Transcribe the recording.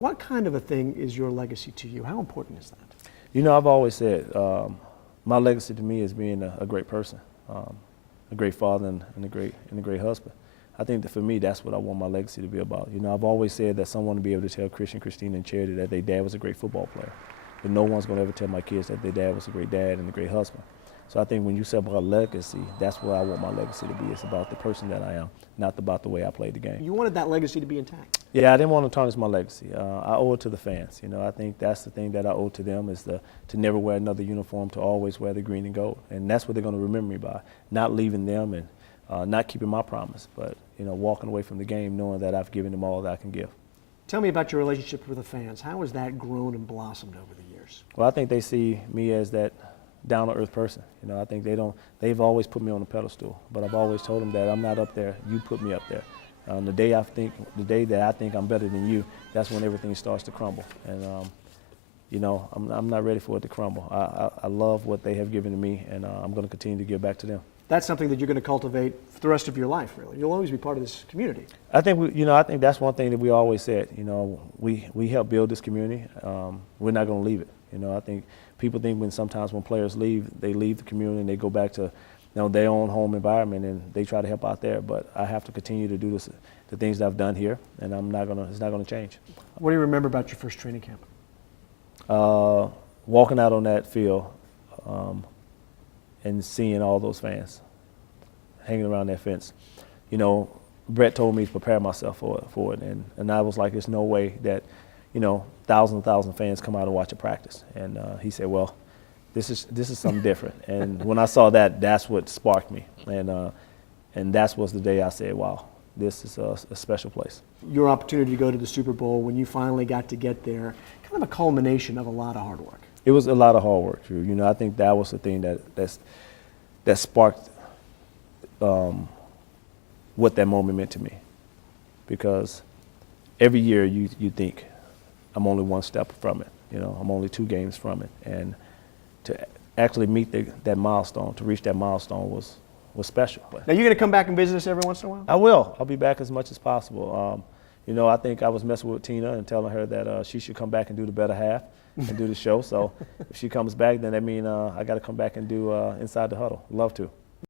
What kind of a thing is your legacy to you? How important is that? You know, I've always said my legacy to me is being a great person, a great father, and a great husband. I think that for me, that's what I want my legacy to be about. You know, I've always said that someone to be able to tell Christian, Christina, and Charity that their dad was a great football player, but no one's going to ever tell my kids that their dad was a great dad and a great husband. So I think when you say about legacy, that's what I want my legacy to be. It's about the person that I am, not about the way I played the game. You wanted that legacy to be intact. Yeah, I didn't want to tarnish my legacy. I owe it to the fans. You know, I think that's the thing that I owe to them is to never wear another uniform, to always wear the green and gold. And that's what they're going to remember me by, not leaving them and not keeping my promise, but, you know, walking away from the game knowing that I've given them all that I can give. Tell me about your relationship with the fans. How has that grown and blossomed over the years? Well, I think they see me as that down-to-earth person. You know, I think they've always put me on a pedestal, but I've always told them that I'm not up there, you put me up there. The day that I think I'm better than you, that's when everything starts to crumble. And you know, I'm not ready for it to crumble. I love what they have given to me, and I'm going to continue to give back to them. That's something that you're going to cultivate for the rest of your life, really. You'll always be part of this community. I think I think that's one thing that we always said. You know, we help build this community. We're not going to leave it. You know, I think people think sometimes when players leave, they leave the community and they go back to their own home environment and they try to help out there. But I have to continue to do the things that I've done here, and it's not gonna change. What do you remember about your first training camp? Walking out on that field and seeing all those fans hanging around that fence. You know, Brett told me to prepare myself for it, and I was like, there's no way that, you know, thousands and thousands of fans come out and watch a practice. And he said, well, this is something different. And when I saw that, that's what sparked me. And that was the day I said, wow, this is a special place. Your opportunity to go to the Super Bowl, when you finally got to get there, kind of a culmination of a lot of hard work. It was a lot of hard work, Drew. You know, I think that was the thing that sparked what that moment meant to me. Because every year you think, I'm only one step from it. You know, I'm only 2 games from it. And to actually meet that milestone, to reach that milestone was special. Now, you're going to come back and visit us every once in a while? I will. I'll be back as much as possible. You know, I think I was messing with Tina and telling her that she should come back and do the better half and do the show. So if she comes back, then that means I got to come back and do Inside the Huddle. Love to.